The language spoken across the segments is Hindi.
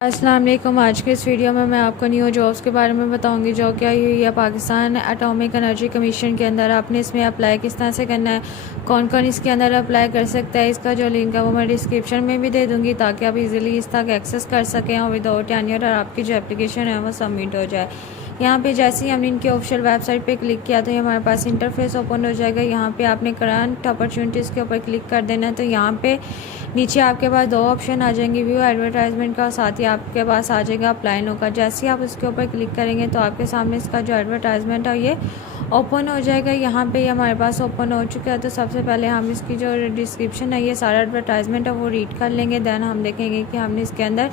अस्सलाम वालेकुम। आज के इस वीडियो में मैं आपको न्यू जॉब्स के बारे में बताऊंगी जो कि आई हुई है पाकिस्तान एटॉमिक एनर्जी कमीशन के अंदर। आपने इसमें अप्लाई किस तरह से करना है, कौन कौन इसके अंदर अप्लाई कर सकता है, इसका जो लिंक है वो मैं डिस्क्रिप्शन में भी दे दूंगी ताकि आप इजीली इस तक एक्सेस कर सकें और विदाउट टेन्योर और आपकी जो एप्लीकेशन है वो सबमिट हो जाए। यहाँ पे जैसे ही हमने इनकी ऑफिशियल वेबसाइट पे क्लिक किया तो ये हमारे पास इंटरफेस ओपन हो जाएगा। यहाँ पे आपने करंट अपॉर्चुनिटीज़ के ऊपर क्लिक कर देना है। तो यहाँ पे नीचे आपके पास दो ऑप्शन आ जाएंगे, व्यू एडवर्टाइजमेंट का और साथ ही आपके पास आ जाएगा अप्लाई नो का। जैसे ही आप उसके ऊपर क्लिक करेंगे तो आपके सामने इसका जो एडवर्टाइजमेंट है ये ओपन हो जाएगा। यहाँ पे ये हमारे पास ओपन हो चुका है। तो सबसे पहले हम इसकी जो डिस्क्रिप्शन है, ये सारा एडवर्टाइजमेंट है वो रीड कर लेंगे, देन हम देखेंगे कि हमने इसके अंदर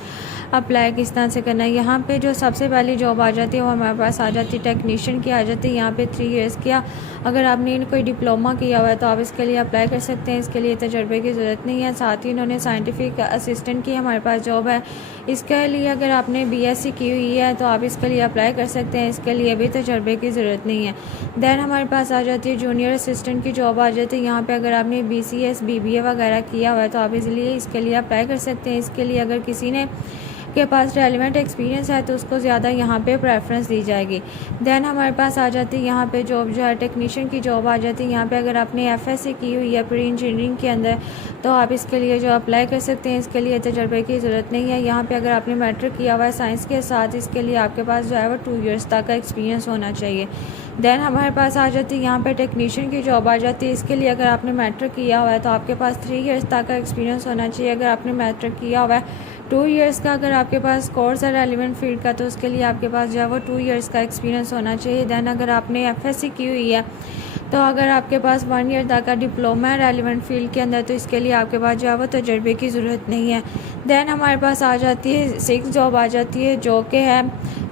अप्लाई किस तरह से करना है। यहाँ पे जो सबसे पहली जॉब आ जाती है वो हमारे पास आ जाती है टेक्नीशियन की आ जाती है। यहाँ पे 3 इयर्स किया, अगर आपने कोई डिप्लोमा किया हुआ है तो आप इसके लिए अप्लाई कर सकते हैं। इसके लिए तजर्बे की ज़रूरत नहीं है। साथ ही इन्होंने साइंटिफिक असिस्टेंट की हमारे पास जॉब है, इसके लिए अगर आपने BSc की हुई है तो आप इसके लिए अप्लाई कर सकते हैं। इसके लिए भी तजर्बे की ज़रूरत नहीं है। देन हमारे पास आ जाती है जूनियर असिस्टेंट की जॉब आ जाती है। यहाँ पे अगर आपने BCS BBA वगैरह किया हुआ है तो आप इसलिए इसके लिए अप्लाई कर सकते हैं। इसके लिए अगर किसी ने के पास रेलिवेंट एक्सपीरियंस है तो उसको ज़्यादा यहाँ पे प्रेफरेंस दी जाएगी। देन हमारे पास आ जाती है यहाँ पे जॉब जो है टेक्नीशियन की जॉब आ जाती है। यहाँ पे अगर आपने FSc की हुई है प्री इंजीनियरिंग के अंदर तो आप इसके लिए जो अप्लाई कर सकते हैं। इसके लिए तजर्बे की ज़रूरत नहीं है। यहाँ पे अगर आपने मैट्रिक किया हुआ है साइंस के साथ, इसके लिए आपके पास जो है वो 2 इयर्स तक का एक्सपीरियंस होना चाहिए। देन हमारे पास आ जाती है यहाँ पे टेक्नीशियन की जॉब आ जाती है। इसके लिए अगर आपने मैट्रिक किया हुआ है तो आपके पास 3 इयर्स तक का एक्सपीरियंस होना चाहिए। अगर आपने मैट्रिक किया हुआ है 2 इयर्स का, अगर आपके पास कोर्स है रेलिवेंट फील्ड का तो उसके लिए आपके पास जो है वो 2 इयर्स का एक्सपीरियंस होना चाहिए। देन अगर आपने FSc की हुई है तो अगर आपके पास 1 ईयर तक का डिप्लोमा है रेलिवेंट फील्ड के अंदर तो इसके लिए आपके पास जो है वो तजर्बे की ज़रूरत नहीं है। देन हमारे पास आ जाती है 6 जॉब आ जाती है जो कि है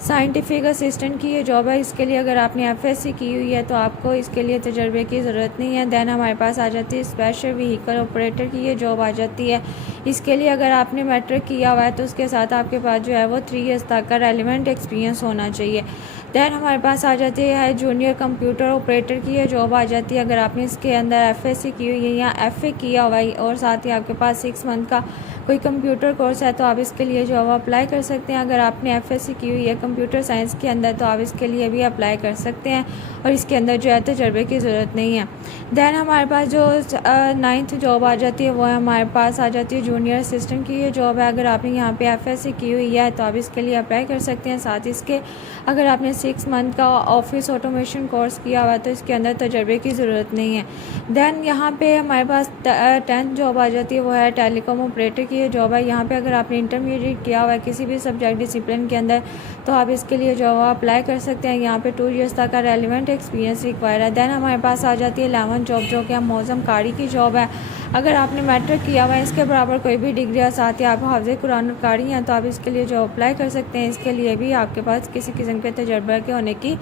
साइंटिफिक असिस्टेंट की ये जॉब है। इसके लिए अगर आपने FSc की हुई है तो आपको इसके लिए तजर्बे की ज़रूरत नहीं है। देन हमारे पास आ जाती है स्पेशल व्हीकल ऑपरेटर की ये जॉब आ जाती है। इसके लिए अगर आपने मैट्रिक किया हुआ है तो उसके साथ आपके पास जो है वो 3 इयर्स तक का रेलिवेंट एक्सपीरियंस होना चाहिए। देन हमारे पास आ जाती है जूनियर कंप्यूटर ऑपरेटर की ये जॉब आ जाती है। अगर आपने इसके अंदर FSc की हुई है या FA किया हुआ है और साथ ही आपके पास 6 मंथ का कोई कंप्यूटर कोर्स है तो आप इसके लिए जो है अप्लाई कर सकते हैं। अगर आपने FSc की हुई है कंप्यूटर साइंस के अंदर तो आप इसके लिए भी अप्लाई कर सकते हैं और इसके अंदर जो है तजर्बे की ज़रूरत नहीं है। देन हमारे पास जो 9th जॉब आ जाती है वो हमारे पास आ जाती है जूनियर असिस्टेंट की ये जॉब है। अगर आपने यहाँ पे FSc की हुई है तो आप इसके लिए अप्लाई कर सकते हैं। साथ इसके अगर आपने 6 मंथ का ऑफिस ऑटोमेशन कोर्स किया हुआ है तो इसके अंदर तजर्बे की ज़रूरत नहीं है। देन यहाँ पे हमारे पास 10th जॉब आ जाती है वो है टेलीकॉम ऑपरेटर की ये जॉब है। यहाँ पे अगर आपने इंटरमीडिएट किया हुआ है किसी भी सब्जेक्ट डिसिप्लिन के अंदर तो आप इसके लिए जो है अप्लाई कर सकते हैं। यहाँ पे 2 इयर्स तक का रेलिवेंट एक्सपीरियंस रिक्वायर है। देन हमारे पास आ जाती है 11th जॉब जो कि मौज़म कारी की जॉब है। अगर आपने मैट्रिक किया हुआ है इसके बराबर कोई भी डिग्री और साथ ही आप हाफ़िज़ कुरान कारी हैं तो आप इसके लिए जो अप्लाई कर सकते हैं। इसके लिए भी आपके पास किसी किस्म के तजर्बे के होने की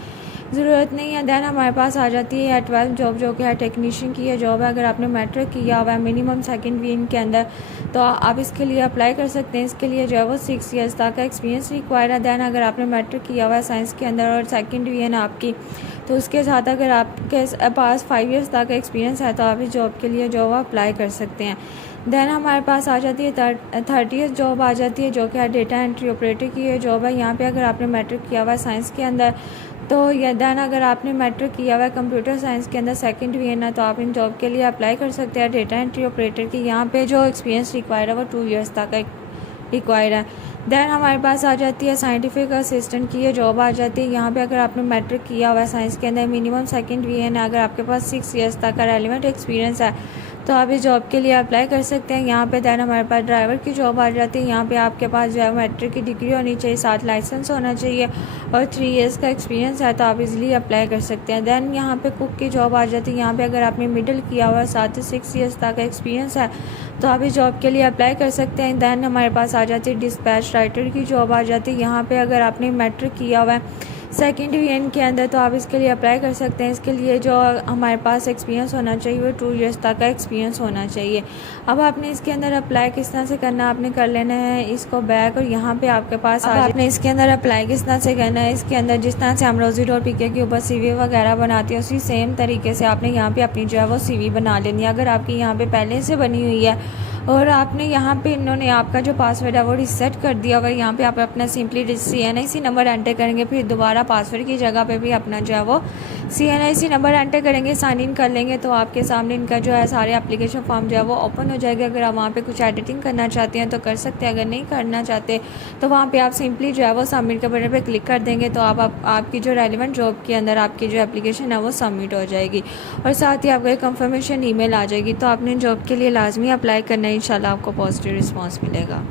ज़रूरत नहीं है। देन हमारे पास आ जाती है 12th जॉब जो कि है टेक्नीशियन की ये जॉब है। अगर आपने मैट्रिक किया हुआ है मिनिमम सेकंड डिवीजन के अंदर तो आप इसके लिए अप्लाई कर सकते हैं। इसके लिए जो है वो 6 इयर्स तक का एक्सपीरियंस रिक्वायर है। देन अगर आपने मैट्रिक किया हुआ है साइंस के अंदर और सेकंड डिवीजन आपकी तो उसके साथ अगर आपके पास 5 इयर्स तक का एक्सपीरियंस है तो आप इस जॉब के लिए जो है अप्लाई कर सकते हैं। देन हमारे पास आ जाती है 30th जॉब आ जाती है जो कि डेटा एंट्री ऑपरेटर की ये जॉब है। यहाँ पे अगर आपने मैट्रिक किया हुआ है साइंस के अंदर तो या देन अगर आपने मैट्रिक किया हुआ है कंप्यूटर साइंस के अंदर सेकंड डिवीजन है तो आप इन जॉब के लिए अप्लाई कर सकते हैं। डेटा एंट्री ऑपरेटर की यहाँ पे जो एक्सपीरियंस रिक्वायर है वो 2 इयर्स तक का रिक्वायर है। देन हमारे पास आ जाती है साइंटिफिक असिस्टेंट की ये जॉब आ जाती है। यहाँ पे अगर आपने मैट्रिक किया हुआ है साइंस के अंदर मिनिमम सेकंड डिवीजन है, अगर आपके पास 6 इयर्स तक का रेलिवेंट एक्सपीरियंस है तो आप इस जॉब के लिए अप्लाई कर सकते हैं। यहाँ पे देन हमारे पास ड्राइवर की जॉब आ जाती है। यहाँ पे आपके पास जो है मैट्रिक की डिग्री होनी चाहिए, साथ लाइसेंस होना चाहिए और 3 इयर्स का एक्सपीरियंस है तो आप इजीली अप्लाई कर सकते हैं। देन यहाँ पे कुक की जॉब आ जाती है। यहाँ पे अगर आपने मिडिल किया हुआ है साथ ही 6 इयर्स तक का एक्सपीरियंस है तो आप इस जॉब के लिए अप्लाई कर सकते हैं। देन हमारे पास आ जाती है डिस्पैच राइटर की जॉब आ जाती है। यहाँ पे अगर आपने मैट्रिक किया हुआ है सेकेंड डिवीजन के अंदर तो आप इसके लिए अप्लाई कर सकते हैं। इसके लिए जो हमारे पास एक्सपीरियंस होना चाहिए वो 2 इयर्स तक का एक्सपीरियंस होना चाहिए। अब आपने इसके अंदर अप्लाई किस तरह से करना है, आपने कर लेना है इसको बैक और यहाँ पे आपके पास आपने इसके अंदर अप्लाई किस तरह से करना है। इसके अंदर जिस तरह से हम rozy.pk के ऊपर CV वगैरह बनाते हैं उसी सेम तरीके से आपने यहाँ पे अपनी जो है वो CV बना लेनी है। अगर आपकी यहाँ पे पहले से बनी हुई है और आपने यहाँ पे इन्होंने आपका जो पासवर्ड है वो रिसेट कर दिया होगा। यहाँ पे आप अपना सिंपली CNIC नंबर एंटर करेंगे, फिर दोबारा पासवर्ड की जगह पे भी अपना जो है वो CNIC नंबर एंटर करेंगे, साइन इन कर लेंगे, तो आपके सामने इनका जो है सारे एप्लीकेशन फॉर्म जो है वो ओपन हो जाएगा। अगर आप वहाँ पे कुछ एडिटिंग करना चाहते हैं तो कर सकते हैं, अगर नहीं करना चाहते तो वहाँ पे आप सिंपली जो है वो सबमिट के बटन पे क्लिक कर देंगे, तो आपकी जो रेलिवेंट जॉब के अंदर आपकी जो एप्लीकेशन है वो सबमिट हो जाएगी और साथ ही आपको एक कंफर्मेशन ईमेल आ जाएगी। तो आपने जॉब के लिए लाजमी अप्लाई करना है, इंशाल्लाह आपको पॉजिटिव रिस्पांस मिलेगा।